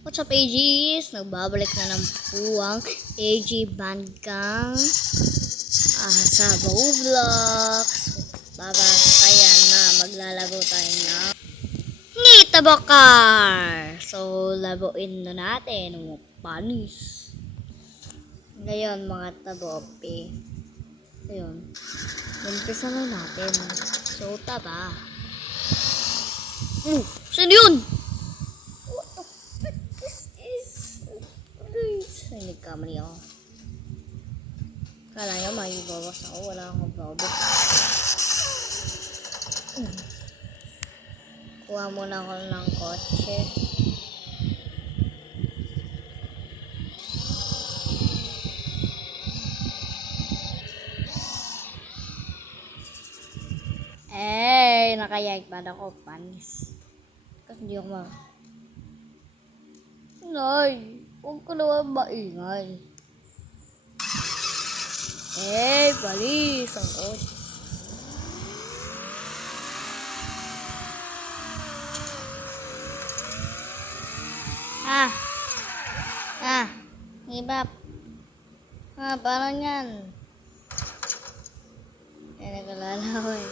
What's up, AGs? Nagbabalik na ng puwang AG Bandgang sa Roblox. Kaya na maglalaro tayo ng Nita Bakar. So, laruin na natin ng panis. Ngayon, mga tabope. Ngayon, umpisa na natin. So, tara. Saan yun? Ay, nagkamali ako. Kala nyo maibawas ako. Wala akong robot. Kuha muna ako ng kotse. Nakayag pa ako. Panis. Kasi hindi ako Nay, huwag ko naman maingay. Palis ang kotse. Hibap. Parang yan. Naglalaro eh.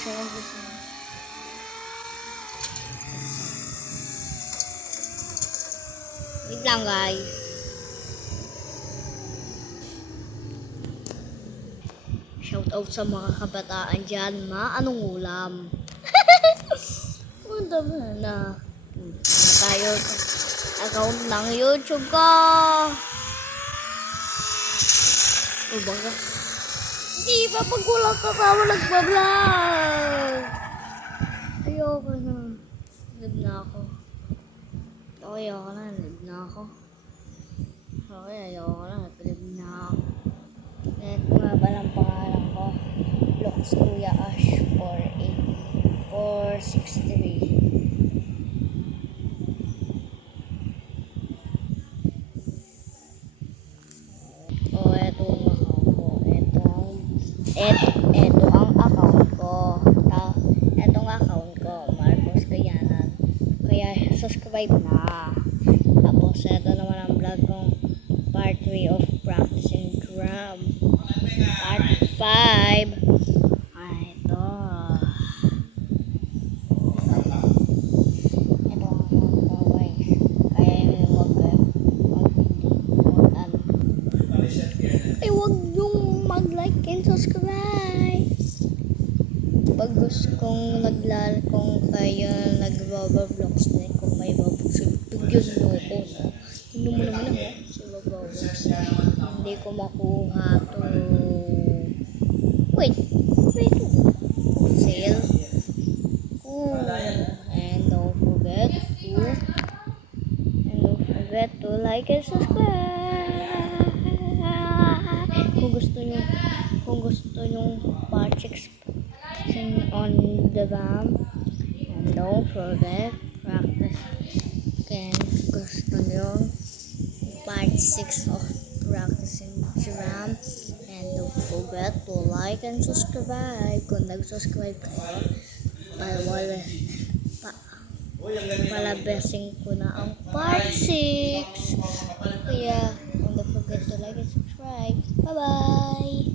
Sarang gusto mo. Wait lang, guys. Shout out sa mga kabataan dyan. Anong ulam? Punta na tayo sa account ng YouTube ko. Bangga. Hindi pa pag walang kasama nagbablog. Ayoko na. Live na ako. Ayoko na. Live na ako. Ayoko na. Live na ako. Ito nga ba ng pangalan ko? Lux Kuya Ash 48 or 63. Ito ang account ko. Ito ang account ko, Marcos Kayanan. Kaya subscribe na. Tapos ito naman ang vlog kong part 3 of practicing drum. Part 5. Ito. Ito ang account ko, guys. Kaya yung wag yung mag-like and subscribe. Pag gusto kong kung kayo nagbabablogs na kung may bablogs, bigyan nyo ako. Hindi mo naman ako sa bablogs. Hindi ko makuha to. Wait. Sale. And don't forget to like and subscribe. Kung gusto nyo part 6 on the RAM, and don't forget practice. Kung gusto nyo part 6 of practicing RAM, and don't forget to like and subscribe. Kung nag-subscribe kayo, palabesin ko na ang part 6. Kaya don't forget to like and subscribe. Bye bye.